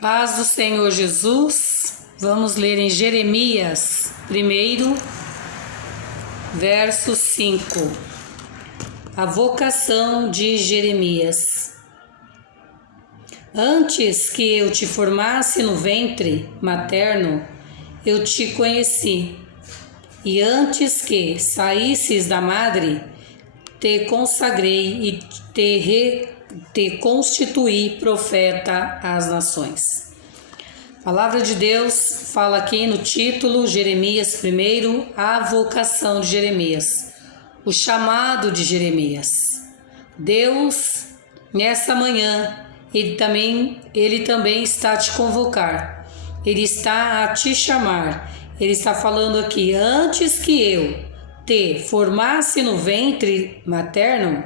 Paz do Senhor Jesus, vamos ler em Jeremias 1, verso 5. A vocação de Jeremias. Antes que eu te formasse no ventre materno, eu te conheci, e antes que saísses da madre, te consagrei e te constituí profeta às nações. A palavra de Deus fala aqui no título, Jeremias 1, a vocação de Jeremias, o chamado de Jeremias. Deus, nessa manhã, Ele também está a te convocar, Ele está a te chamar, Ele está falando aqui, antes que eu te formasse no ventre materno,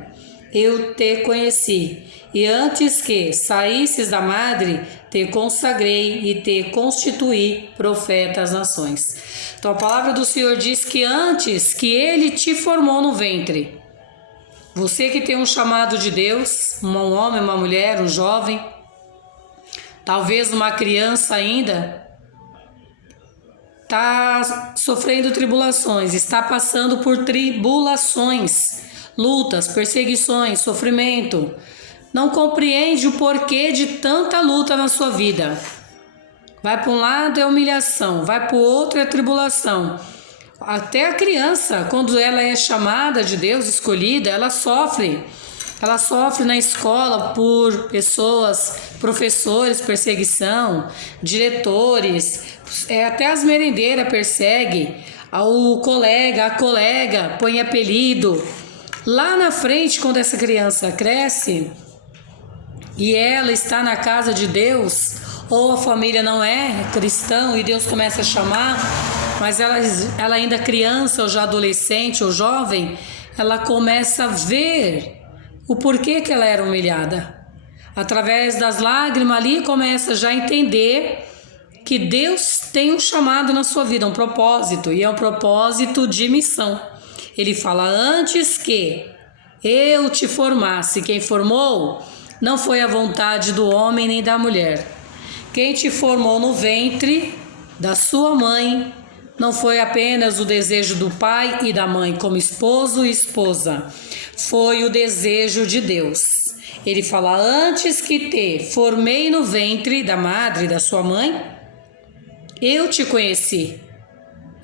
eu te conheci, e antes que saísses da madre, te consagrei e te constituí profeta às nações. Então a palavra do Senhor diz que antes que Ele te formou no ventre, você que tem um chamado de Deus, um homem, uma mulher, um jovem, talvez uma criança ainda, está sofrendo tribulações, está passando por tribulações, lutas, perseguições, sofrimento, não compreende o porquê de tanta luta na sua vida. Vai para um lado é humilhação, vai para o outro é tribulação. Até a criança, quando ela é chamada de Deus, escolhida, ela sofre na escola por pessoas, professores, perseguição, diretores, até as merendeiras perseguem, a colega põe apelido. Lá na frente, quando essa criança cresce e ela está na casa de Deus, ou a família não é cristã e Deus começa a chamar, mas ela ainda criança ou já adolescente ou jovem, ela começa a ver o porquê que ela era humilhada. Através das lágrimas ali começa já a entender que Deus tem um chamado na sua vida, um propósito, e é um propósito de missão. Ele fala, antes que eu te formasse, quem formou não foi a vontade do homem nem da mulher. Quem te formou no ventre da sua mãe não foi apenas o desejo do pai e da mãe como esposo e esposa, foi o desejo de Deus. Ele fala, antes que te formei no ventre da madre da sua mãe, eu te conheci.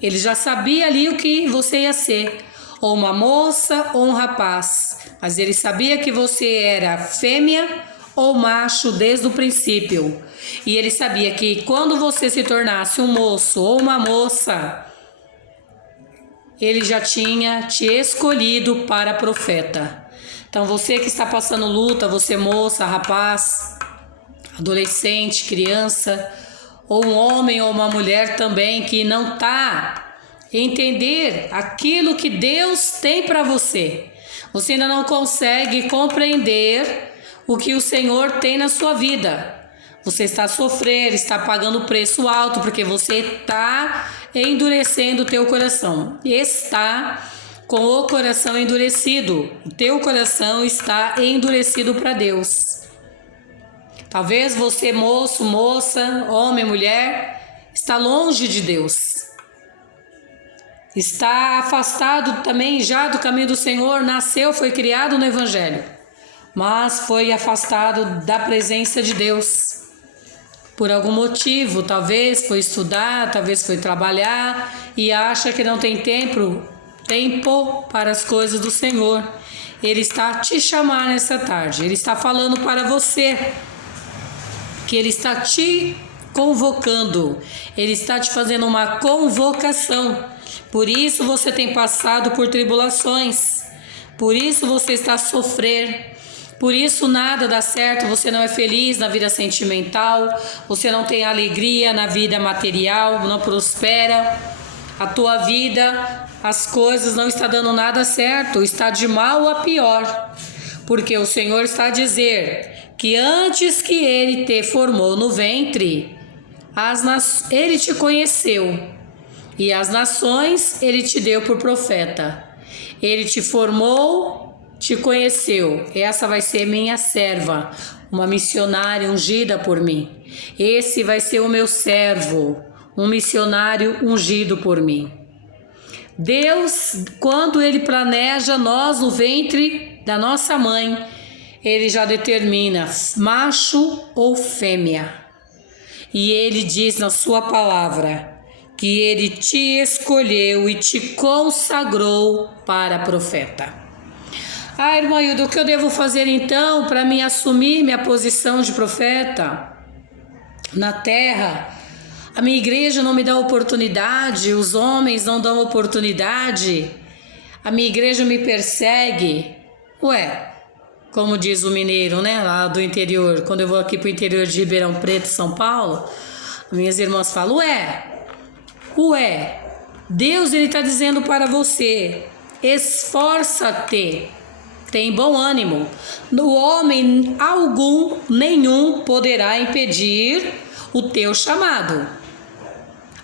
Ele já sabia ali o que você ia ser, ou uma moça ou um rapaz, mas ele sabia que você era fêmea ou macho desde o princípio. E ele sabia que quando você se tornasse um moço ou uma moça, ele já tinha te escolhido para profeta. Então você que está passando luta, você moça, rapaz, adolescente, criança, ou um homem ou uma mulher também que não está entender aquilo que Deus tem para você. Você ainda não consegue compreender o que o Senhor tem na sua vida. Você está a sofrer, está pagando preço alto, porque você está endurecendo o teu coração. Está com o coração endurecido. O teu coração está endurecido para Deus. Talvez você, moço, moça, homem, mulher, está longe de Deus. Está afastado também já do caminho do Senhor, nasceu, foi criado no Evangelho, mas foi afastado da presença de Deus. Por algum motivo, talvez foi estudar, talvez foi trabalhar e acha que não tem tempo para as coisas do Senhor. Ele está a te chamar nessa tarde, Ele está falando para você que Ele está te convocando, Ele está te fazendo uma convocação. Por isso você tem passado por tribulações, por isso você está a sofrer, por isso nada dá certo, você não é feliz na vida sentimental, você não tem alegria na vida material, não prospera, a tua vida, as coisas não estão dando nada certo, está de mal a pior, porque o Senhor está a dizer que antes que Ele te formou no ventre, Ele te conheceu, e as nações Ele te deu por profeta. Ele te formou te conheceu. Essa vai ser minha serva, uma missionária ungida por mim. Esse vai ser o meu servo, um missionário ungido por mim. Deus, quando Ele planeja nós no ventre da nossa mãe, Ele já determina macho ou fêmea. E Ele diz na sua palavra que Ele te escolheu e te consagrou para profeta. Irmã Hilda, o que eu devo fazer então para me assumir minha posição de profeta na terra? A minha igreja não me dá oportunidade, os homens não dão oportunidade, a minha igreja me persegue. Como diz o mineiro, né, lá do interior, quando eu vou aqui para o interior de Ribeirão Preto, São Paulo, minhas irmãs falam, Deus ele está dizendo para você, esforça-te, tem bom ânimo, no homem nenhum poderá impedir o teu chamado,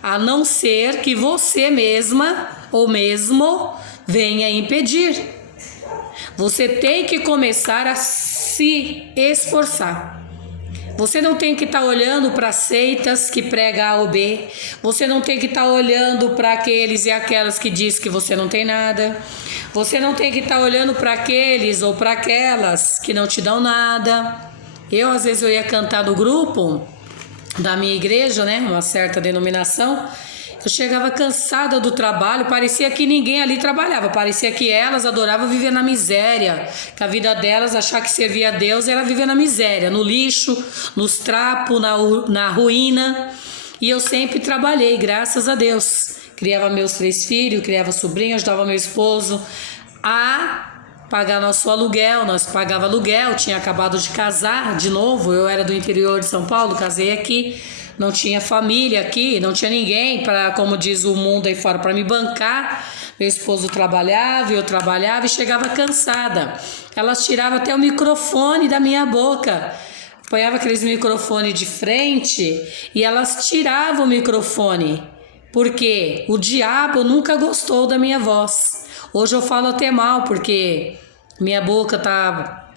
a não ser que você mesma ou mesmo venha impedir. Você tem que começar a se esforçar. Você não tem que estar olhando para seitas que pregam A ou B. Você não tem que estar olhando para aqueles e aquelas que diz que você não tem nada. Você não tem que estar olhando para aqueles ou para aquelas que não te dão nada. Às vezes eu ia cantar no grupo da minha igreja, né, uma certa denominação. Eu chegava cansada do trabalho, parecia que ninguém ali trabalhava, parecia que elas adoravam viver na miséria, que a vida delas, achar que servia a Deus, era viver na miséria, no lixo, nos trapos, na ruína. E eu sempre trabalhei, graças a Deus. Criava meus 3 filhos, criava sobrinho, ajudava meu esposo a pagar nosso aluguel. Nós pagava aluguel, tinha acabado de casar de novo, eu era do interior de São Paulo, casei aqui. Não tinha família aqui, não tinha ninguém para, como diz o mundo aí fora, para me bancar. Meu esposo trabalhava, eu trabalhava e chegava cansada. Elas tiravam até o microfone da minha boca. Apanhava aqueles microfones de frente e elas tiravam o microfone. Porque o diabo nunca gostou da minha voz. Hoje eu falo até mal, porque minha boca tá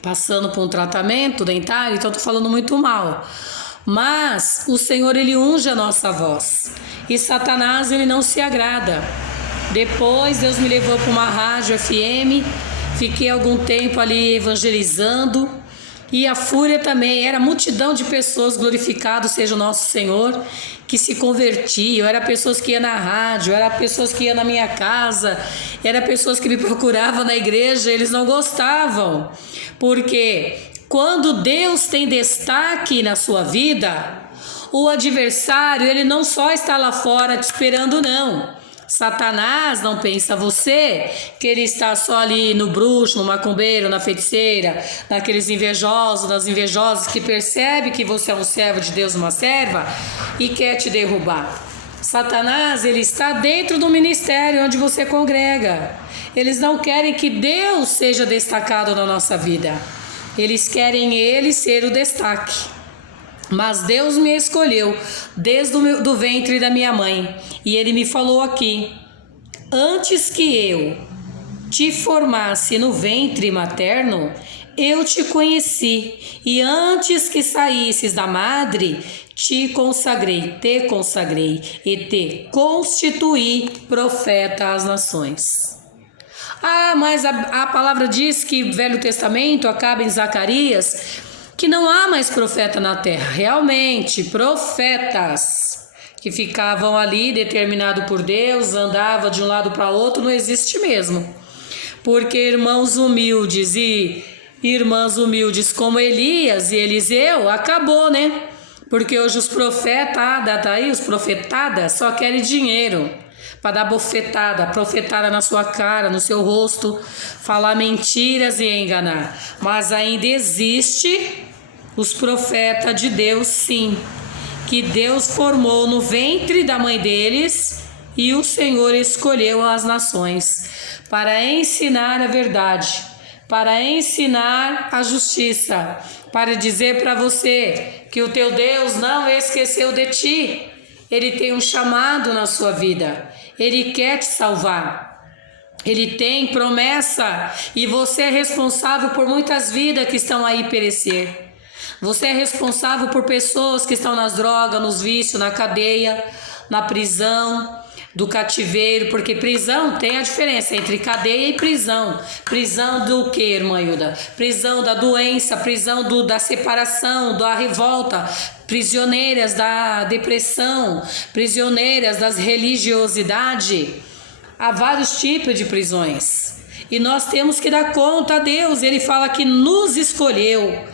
passando por um tratamento dentário, então eu tô falando muito mal. Mas o Senhor, ele unge a nossa voz. E Satanás, ele não se agrada. Depois Deus me levou para uma rádio FM. Fiquei algum tempo ali evangelizando. E a fúria também, era multidão de pessoas, glorificado seja o nosso Senhor, que se convertiam. Era pessoas que iam na rádio, era pessoas que iam na minha casa, era pessoas que me procuravam na igreja, eles não gostavam. Porque quando Deus tem destaque na sua vida, o adversário, ele não só está lá fora te esperando, não. Satanás não pensa você que ele está só ali no bruxo, no macumbeiro, na feiticeira, naqueles invejosos, das invejosas que percebe que você é um servo de Deus, uma serva, e quer te derrubar. Satanás, ele está dentro do ministério onde você congrega. Eles não querem que Deus seja destacado na nossa vida. Eles querem ele ser o destaque. Mas Deus me escolheu desde do ventre da minha mãe. E ele me falou aqui: antes que eu te formasse no ventre materno, eu te conheci. E antes que saísses da madre, te consagrei e te constituí profeta às nações. Mas a palavra diz que o Velho Testamento acaba em Zacarias, que não há mais profeta na terra. Realmente, profetas que ficavam ali, determinado por Deus, andava de um lado para outro, não existe mesmo. Porque irmãos humildes e irmãs humildes como Elias e Eliseu, acabou, né? Porque hoje os profetas, os profetadas só querem dinheiro. Para dar profetada na sua cara, no seu rosto, falar mentiras e enganar. Mas ainda existe os profetas de Deus, sim, que Deus formou no ventre da mãe deles e o Senhor escolheu as nações para ensinar a verdade, para ensinar a justiça, para dizer para você que o teu Deus não esqueceu de ti. Ele tem um chamado na sua vida. Ele quer te salvar. Ele tem promessa e você é responsável por muitas vidas que estão aí perecer. Você é responsável por pessoas que estão nas drogas, nos vícios, na cadeia, na prisão, do cativeiro, porque prisão tem a diferença entre cadeia e prisão. Prisão do que, irmã Hilda? Prisão da doença, prisão da separação, da revolta, prisioneiras da depressão, prisioneiras das religiosidades. Há vários tipos de prisões. E nós temos que dar conta a Deus. Ele fala que nos escolheu.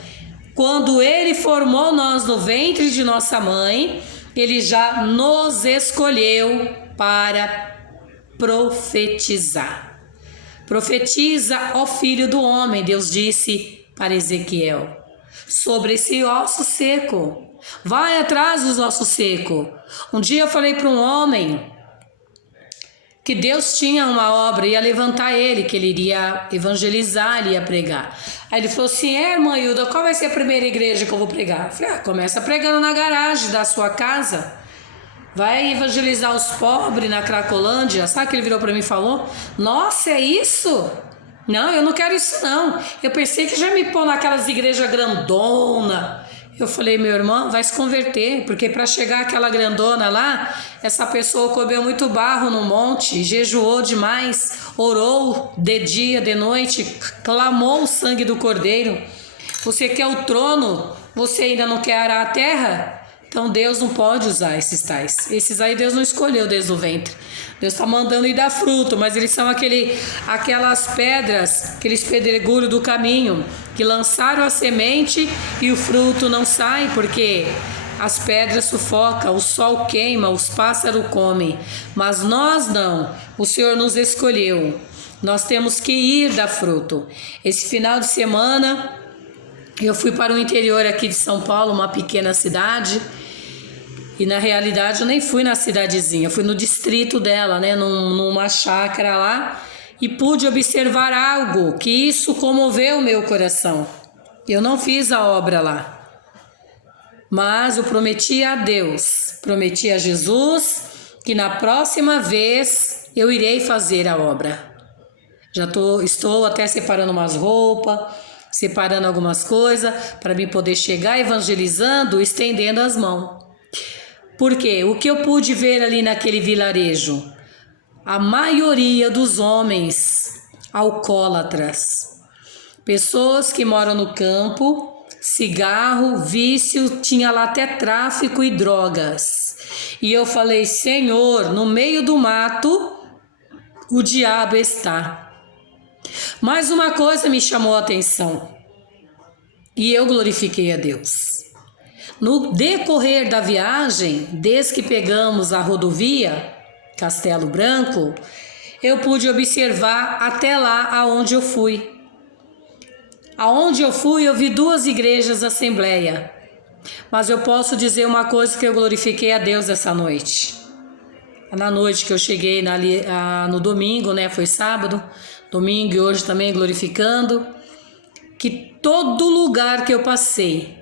Quando Ele formou nós no ventre de nossa mãe, Ele já nos escolheu para profetizar. Profetiza, ó filho do homem, Deus disse para Ezequiel, sobre esse osso seco. Vai atrás dos ossos secos. Um dia eu falei para um homem que Deus tinha uma obra, ia levantar ele, que ele iria evangelizar, ele ia pregar. Aí ele falou assim, irmã Hilda, qual vai ser a primeira igreja que eu vou pregar? Eu falei, começa pregando na garagem da sua casa. Vai evangelizar os pobres na Cracolândia. Sabe o que ele virou para mim e falou? Nossa, é isso? Não, eu não quero isso não. Eu pensei que já me pôr naquelas igrejas grandona. Eu falei, meu irmão, vai se converter, porque para chegar aquela grandona lá, essa pessoa comeu muito barro no monte, jejuou demais, orou de dia, de noite, clamou o sangue do cordeiro. Você quer o trono, você ainda não quer arar a terra? Então Deus não pode usar esses tais. Esses aí Deus não escolheu desde o ventre. Deus está mandando ir dar fruto, mas eles são aquelas pedras, aqueles pedregulhos do caminho, que lançaram a semente e o fruto não sai, porque as pedras sufocam, o sol queima, os pássaros comem. Mas nós não, o Senhor nos escolheu. Nós temos que ir dar fruto. Esse final de semana eu fui para o interior aqui de São Paulo, uma pequena cidade, e na realidade eu nem fui na cidadezinha, eu fui no distrito dela, né, numa chácara lá, e pude observar algo que isso comoveu o meu coração. Eu não fiz a obra lá, mas eu prometi a Deus, prometi a Jesus que na próxima vez eu irei fazer a obra. Estou até separando umas roupas, separando algumas coisas para mim poder chegar evangelizando, estendendo as mãos. Porque o que eu pude ver ali naquele vilarejo, a maioria dos homens alcoólatras, pessoas que moram no campo, cigarro, vício, tinha lá até tráfico e drogas. E eu falei, Senhor, no meio do mato o diabo está. Mas uma coisa me chamou a atenção e eu glorifiquei a Deus. No decorrer da viagem, desde que pegamos a rodovia Castelo Branco, eu pude observar até lá aonde eu fui. Aonde eu fui, eu vi 2 igrejas assembleia. Mas eu posso dizer uma coisa que eu glorifiquei a Deus essa noite. Na noite que eu cheguei no domingo, né, foi sábado, domingo e hoje também glorificando, que todo lugar que eu passei,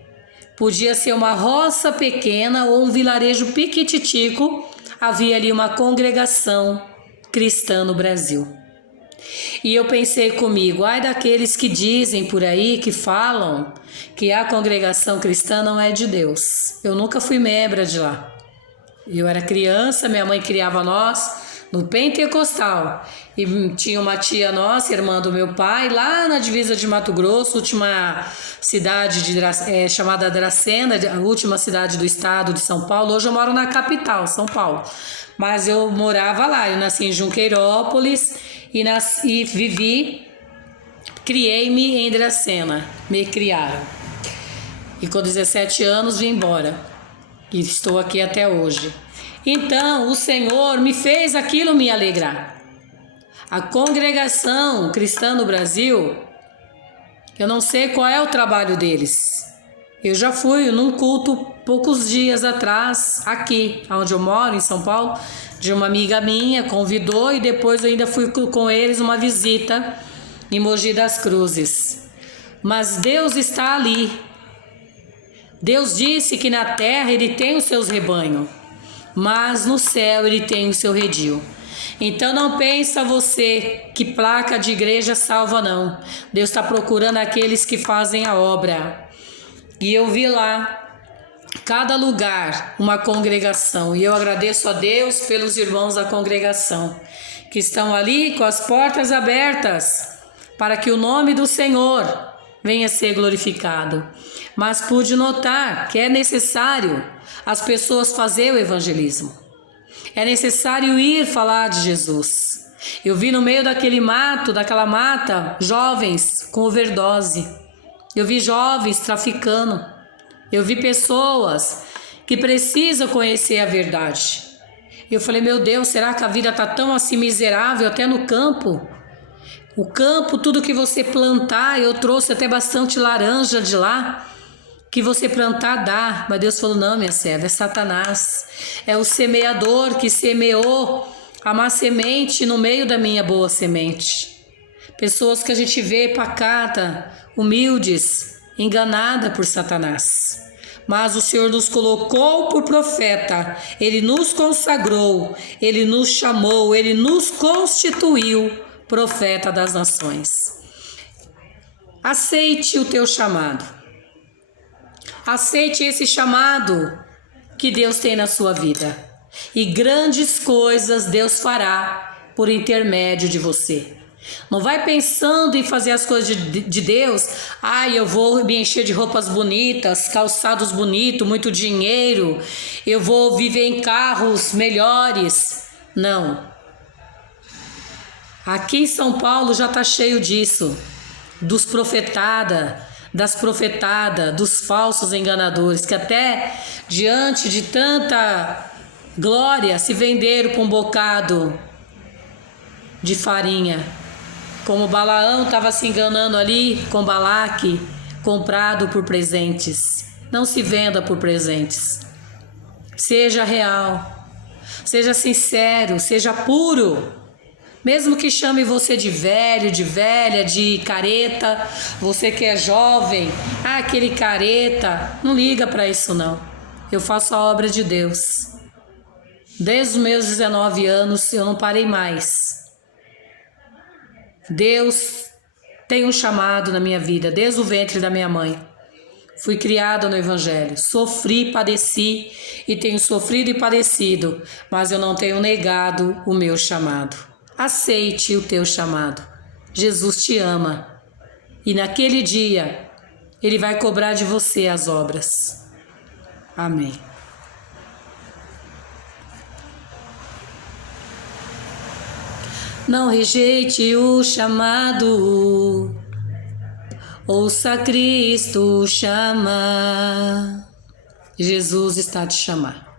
podia ser uma roça pequena ou um vilarejo piquititico, havia ali uma congregação cristã no Brasil. E eu pensei comigo, ai daqueles que dizem por aí, que falam que a congregação cristã não é de Deus. Eu nunca fui membro de lá. Eu era criança, minha mãe criava nós no pentecostal. E tinha uma tia nossa, irmã do meu pai, lá na divisa de Mato Grosso, última cidade chamada Dracena, a última cidade do estado de São Paulo. Hoje eu moro na capital, São Paulo. Mas eu morava lá, eu nasci em Junqueirópolis e criei-me em Dracena, me criaram. E com 17 anos vim embora. E estou aqui até hoje. Então, o Senhor me fez aquilo me alegrar. A congregação cristã no Brasil, eu não sei qual é o trabalho deles. Eu já fui num culto poucos dias atrás, aqui, onde eu moro, em São Paulo, de uma amiga minha, convidou e depois eu ainda fui com eles uma visita em Mogi das Cruzes. Mas Deus está ali. Deus disse que na terra ele tem os seus rebanhos, mas no céu ele tem o seu redil. Então não pensa você que placa de igreja salva, não. Deus está procurando aqueles que fazem a obra. E eu vi lá, cada lugar, uma congregação. E eu agradeço a Deus pelos irmãos da congregação, que estão ali com as portas abertas, para que o nome do Senhor venha ser glorificado. Mas pude notar que é necessário as pessoas fazer o evangelismo. É necessário ir falar de Jesus. Eu vi no meio daquele mato, daquela mata, jovens com overdose. Eu vi jovens traficando. Eu vi pessoas que precisam conhecer a verdade. Eu falei, meu Deus, será que a vida está tão assim miserável até no campo? O campo, tudo que você plantar, eu trouxe até bastante laranja de lá, que você plantar dá. Mas Deus falou, não, minha serva, é Satanás. É o semeador que semeou a má semente no meio da minha boa semente. Pessoas que a gente vê pacata, humildes, enganada por Satanás. Mas o Senhor nos colocou por profeta, Ele nos consagrou, Ele nos chamou, Ele nos constituiu profeta das nações. Aceite o teu chamado. Aceite esse chamado que Deus tem na sua vida. E grandes coisas Deus fará por intermédio de você. Não vai pensando em fazer as coisas de Deus. Eu vou me encher de roupas bonitas, calçados bonitos, muito dinheiro. Eu vou viver em carros melhores. Não. Aqui em São Paulo já está cheio disso. Das profetadas, dos falsos enganadores, que até diante de tanta glória se venderam por um bocado de farinha. Como Balaão estava se enganando ali com Balaque, comprado por presentes. Não se venda por presentes. Seja real, seja sincero, seja puro. Mesmo que chame você de velho, de velha, de careta, você que é jovem, aquele careta, não liga para isso não. Eu faço a obra de Deus. Desde os meus 19 anos eu não parei mais. Deus tem um chamado na minha vida, desde o ventre da minha mãe. Fui criada no Evangelho, sofri, padeci e tenho sofrido e padecido, mas eu não tenho negado o meu chamado. Aceite o teu chamado. Jesus te ama e naquele dia Ele vai cobrar de você as obras. Amém. Não rejeite o chamado, ouça Cristo chamar. Jesus está a te chamar.